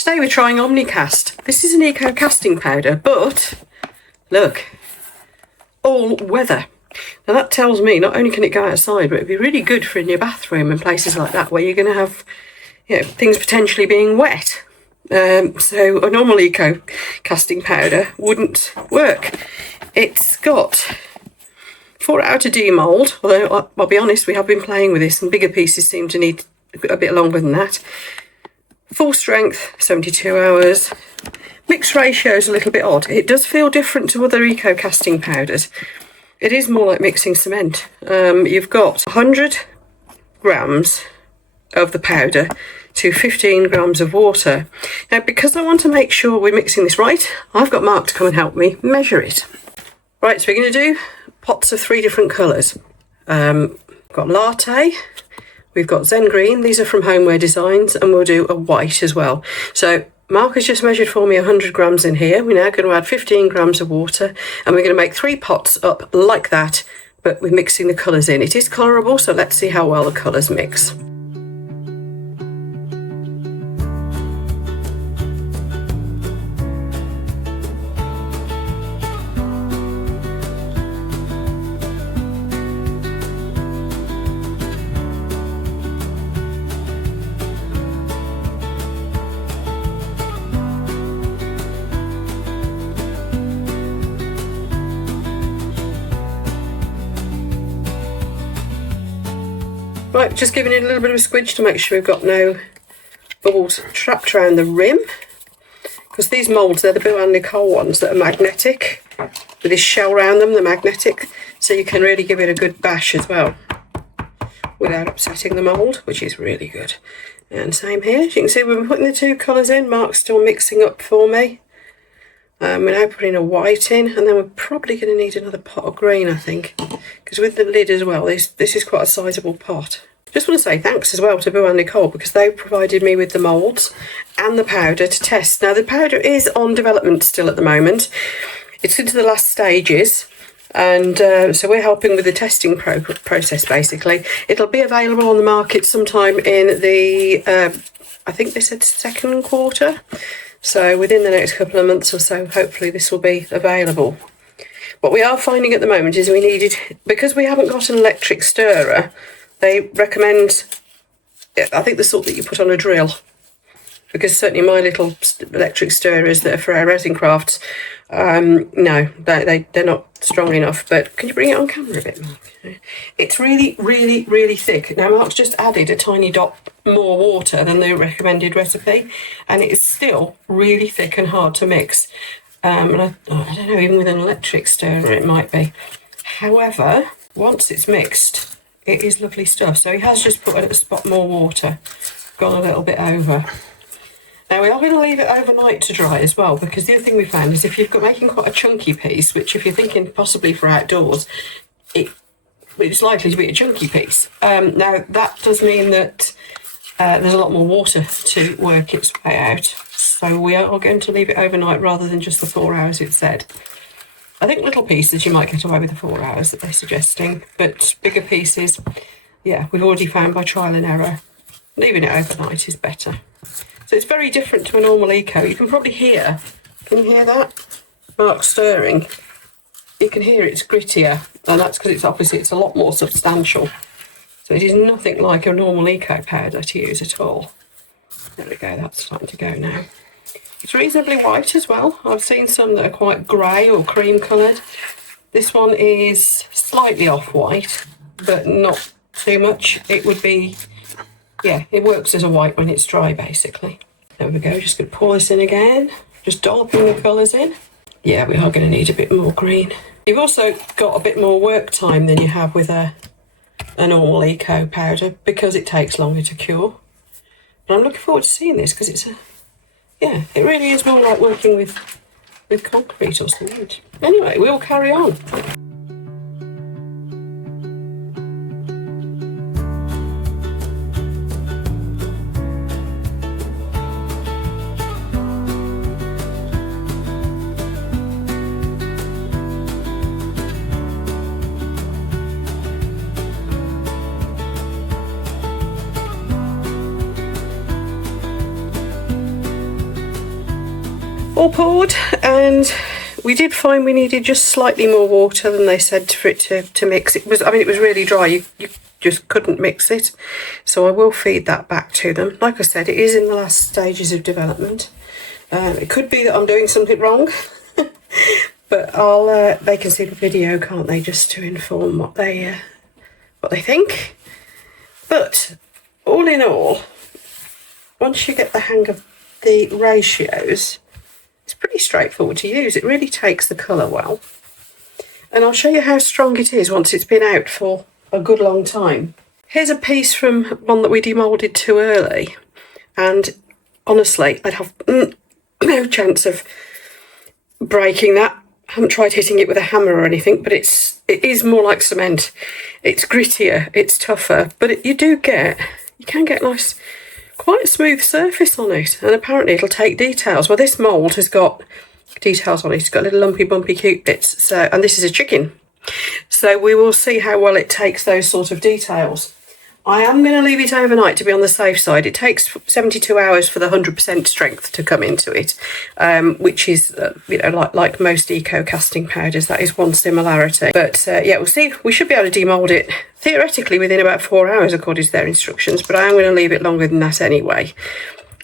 Today we're trying Omnicast. This is an eco casting powder, but look, all weather. Now that tells me not only can it go outside, but it'd be really good for in your bathroom and places like that where you're going to have, you know, things potentially being wet. So a normal eco casting powder wouldn't work. It's got 4 out of D mould, although I'll be honest, we have been playing with this and bigger pieces seem to need a bit longer than that. Full strength, 72 hours. Mix ratio is a little bit odd. It does feel different to other eco casting powders. It is more like mixing cement. You've got 100 grams of the powder to 15 grams of water. Now, because I want to make sure we're mixing this right, I've got Mark to come and help me measure it. Right, so we're going to do pots of 3 different colours. We've got latte. We've got Zen Green, these are from Homeware Designs, and we'll do a white as well. So Mark has just measured for me 100 grams in here. We're now going to add 15 grams of water, and we're going to make 3 pots up like that, but we're mixing the colours in. It is colourable, so let's see how well the colours mix. Right, just giving it a little bit of a squidge to make sure we've got no bubbles trapped around the rim. Because these moulds, they're the Bill and Nicole ones that are magnetic. With this shell around them, they're magnetic. So you can really give it a good bash as well. Without upsetting the mould, which is really good. And same here. As you can see, we've been putting the 2 colours in. Mark's still mixing up for me. We're now putting a white in, and then we're probably going to need another pot of green, I think, because with the lid as well, this is quite a sizable pot. Just want to say thanks as well to Boo and Nicole, because they provided me with the moulds and the powder to test. Now the powder is on development still at the moment. It's into the last stages, and so we're helping with the testing process basically. It'll be available on the market sometime in the, I think they said 2nd quarter. So within the next couple of months or so, hopefully this will be available. What we are finding at the moment is we needed, because we haven't got an electric stirrer, they recommend, I think the sort that you put on a drill. Because certainly my little electric stirrers that are for our resin crafts, no, they're not strong enough. But can you bring it on camera a bit, Mark? It's really, really, really thick. Now Mark's just added a tiny dot more water than the recommended recipe, and it's still really thick and hard to mix. And I don't know, even with an electric stirrer it might be. However, once it's mixed, it is lovely stuff. So he has just put a spot more water, gone a little bit over. Now we are going to leave it overnight to dry as well, because the other thing we found is if you've got making quite a chunky piece, which if you're thinking possibly for outdoors, it's likely to be a chunky piece. Now that does mean that there's a lot more water to work its way out. So we are going to leave it overnight rather than just the 4 hours it said. I think little pieces you might get away with the 4 hours that they're suggesting, but bigger pieces, yeah, we've already found by trial and error, leaving it overnight is better. So it's very different to a normal eco. You can probably hear, can you hear that? Mark stirring. You can hear it's grittier, and that's because it's a lot more substantial. So it is nothing like a normal eco powder to use at all. There we go, that's starting to go now. It's reasonably white as well. I've seen some that are quite grey or cream coloured. This one is slightly off-white, but not too much. It would be, yeah, it works as a white when it's dry, basically. There we go, just going to pour this in again. Just dolloping the colours in. Yeah, we are going to need a bit more green. You've also got a bit more work time than you have with a normal eco powder, because it takes longer to cure. But I'm looking forward to seeing this, because it's yeah, it really is more like working with concrete or cement. Anyway, we'll carry on. all poured, and we did find we needed just slightly more water than they said for it to mix. It was, I mean, it was really dry. You just couldn't mix it. So I will feed that back to them. Like I said, it is in the last stages of development. It could be that I'm doing something wrong, but they can see the video, can't they, just to inform what they think. But all in all, once you get the hang of the ratios, it's pretty straightforward to use. It really takes the colour well. And I'll show you how strong it is once it's been out for a good long time. Here's a piece from one that we demoulded too early. And honestly, I'd have no chance of breaking that. I haven't tried hitting it with a hammer or anything, but it is more like cement. It's grittier, it's tougher, but you can get nice, quite a smooth surface on it, and apparently it'll take details. Well, this mould has got details on it. It's got little lumpy bumpy cute bits. So, and this is a chicken, so we will see how well it takes those sort of details. I am going to leave it overnight to be on the safe side. It takes 72 hours for the 100% strength to come into it, which is, like most eco casting powders, that is one similarity. But yeah, we'll see. We should be able to demould it theoretically within about 4 hours according to their instructions, but I am going to leave it longer than that anyway.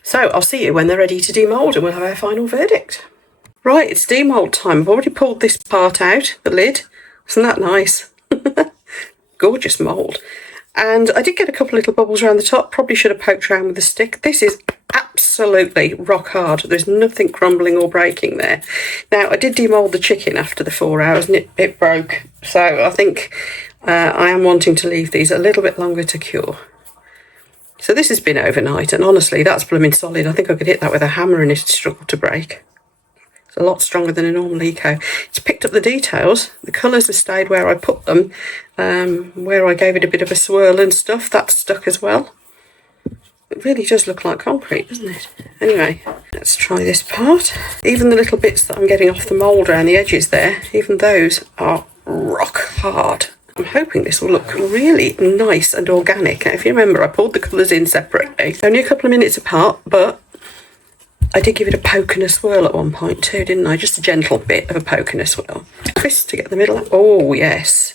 So I'll see you when they're ready to demould and we'll have our final verdict. Right, it's demould time. I've already pulled this part out, the lid. Isn't that nice? Gorgeous mould. And I did get a couple of little bubbles around the top. Probably should have poked around with a stick. This is absolutely rock hard. There's nothing crumbling or breaking there. Now, I did demould the chicken after the 4 hours and it broke. So I think I am wanting to leave these a little bit longer to cure. So this has been overnight, and honestly, that's blooming solid. I think I could hit that with a hammer and it'd struggle to break. It's a lot stronger than a normal eco. It's picked up the details. The colours have stayed where I put them. Where I gave it a bit of a swirl and stuff, that's stuck as well. It really does look like concrete, doesn't it? Anyway, let's try this part. Even the little bits that I'm getting off the mould around the edges there, even those are rock hard. I'm hoping this will look really nice and organic. Now, if you remember, I pulled the colours in separately. Only a couple of minutes apart, but I did give it a poke and a swirl at one point too, didn't I? Just a gentle bit of a poke and a swirl. Twist to get the middle. Oh, yes.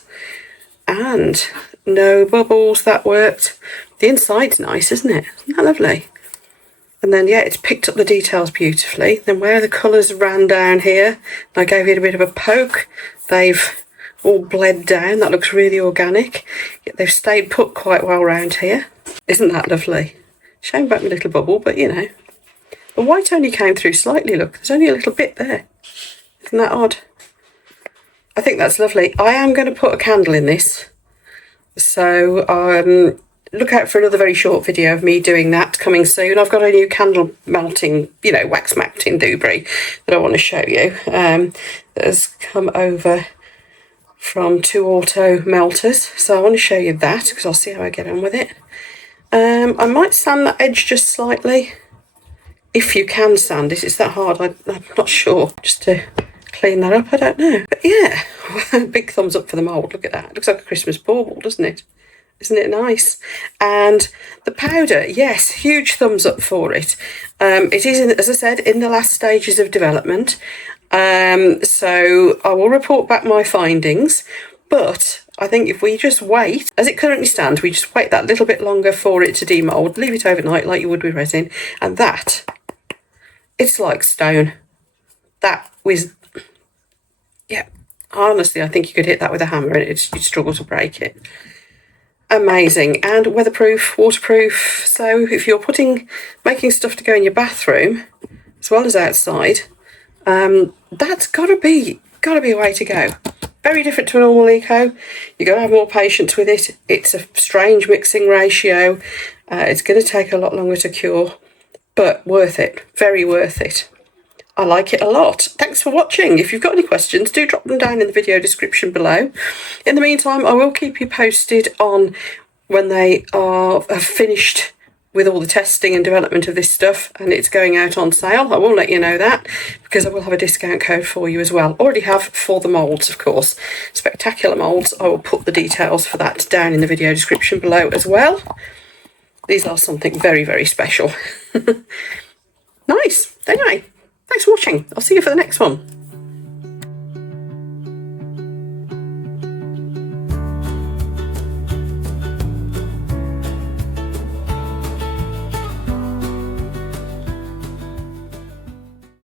And no bubbles, that worked. The inside's nice, isn't it? Isn't that lovely? And then, yeah, it's picked up the details beautifully. Then where the colours ran down here, I gave it a bit of a poke. They've all bled down. That looks really organic. Yet they've stayed put quite well round here. Isn't that lovely? Shame about my little bubble, but you know. The white only came through slightly, look. There's only a little bit there. Isn't that odd? I think that's lovely. I am going to put a candle in this. So look out for another very short video of me doing that coming soon. I've got a new candle melting, wax melting doobree that I want to show you. That has come over from 2 Auto Melters. So I want to show you that because I'll see how I get on with it. I might sand that edge just slightly. If you can sand it, it's that hard. I'm not sure. Just to clean that up, I don't know. But yeah, big thumbs up for the mould. Look at that. It looks like a Christmas bauble, doesn't it? Isn't it nice? And the powder, yes, huge thumbs up for it. It is, as I said, in the last stages of development. So I will report back my findings. But I think if we just wait, as it currently stands, we just wait that little bit longer for it to demould, leave it overnight like you would with resin, and that, it's like stone. That was, yeah, honestly, I think you could hit that with a hammer and you'd struggle to break it. Amazing. And weatherproof, waterproof. So if you're making stuff to go in your bathroom, as well as outside, that's gotta be a way to go. Very different to a normal eco. You've got to have more patience with it. It's a strange mixing ratio. It's going to take a lot longer to cure, but worth it. Very worth it. I like it a lot. Thanks for watching. If you've got any questions, do drop them down in the video description below. In the meantime, I will keep you posted on when they have finished with all the testing and development of this stuff and it's going out on sale. I will let you know that because I will have a discount code for you as well. Already have for the moulds, of course. Spectacular moulds. I will put the details for that down in the video description below as well. These are something very, very special. Nice. Anyway, Thanks for watching. I'll see you for the next one.